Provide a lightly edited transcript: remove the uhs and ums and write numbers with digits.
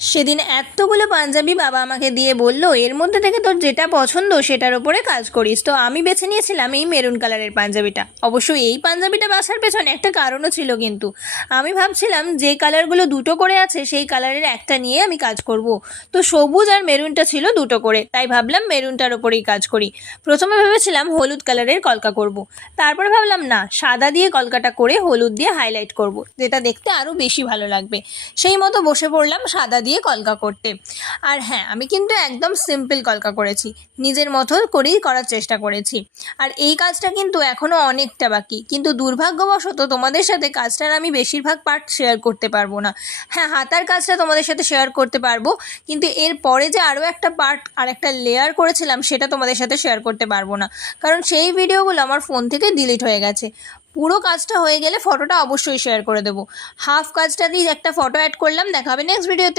সেদিন এতগুলো পাঞ্জাবি বাবা আমাকে দিয়ে বলল, এর মধ্যে থেকে তোর যেটা পছন্দ সেটার ওপরে কাজ করিস। তো আমি বেছে নিয়েছিলাম এই মেরুন কালারের পাঞ্জাবিটা। অবশ্য এই পাঞ্জাবিটা বাছার পেছনে একটা কারণও ছিল, কিন্তু আমি ভাবছিলাম যে কালারগুলো দুটো করে আছে সেই কালারের একটা নিয়ে আমি কাজ করব। তো সবুজ আর মেরুনটা ছিল দুটো করে, তাই ভাবলাম মেরুনটার ওপরেই কাজ করি। প্রথমে ভেবেছিলাম হলুদ কালারের কলকা করব, তারপর ভাবলাম না, সাদা দিয়ে কলকাটা করে হলুদ দিয়ে হাইলাইট করব, যেটা দেখতে আরও বেশি ভালো লাগবে। সেই মতো বসে পড়লাম সাদা দিয়ে কলকা করতে। আর হ্যাঁ, আমি কিন্তু একদম সিম্পল কলকা করেছি, নিজের মতো করেই করার চেষ্টা করেছি। আর এই কাজটা কিন্তু এখনও অনেকটা বাকি, কিন্তু দুর্ভাগ্যবশত তোমাদের সাথে কাজটার আমি বেশিরভাগ পার্ট শেয়ার করতে পারবো না। হ্যাঁ, হাতার কাজটা তোমাদের সাথে শেয়ার করতে পারবো, কিন্তু এর পরে যে আরও একটা পার্ট আর একটা লেয়ার করেছিলাম সেটা তোমাদের সাথে শেয়ার করতে পারবো না, কারণ সেই ভিডিওগুলো আমার ফোন থেকে ডিলিট হয়ে গেছে। পুরো কাজটা হয়ে গেলে ফটোটা অবশ্যই শেয়ার করে দেবো। হাফ কাজটা দিয়ে একটা ফটো অ্যাড করলাম, দেখা হবে নেক্সট ভিডিওতে।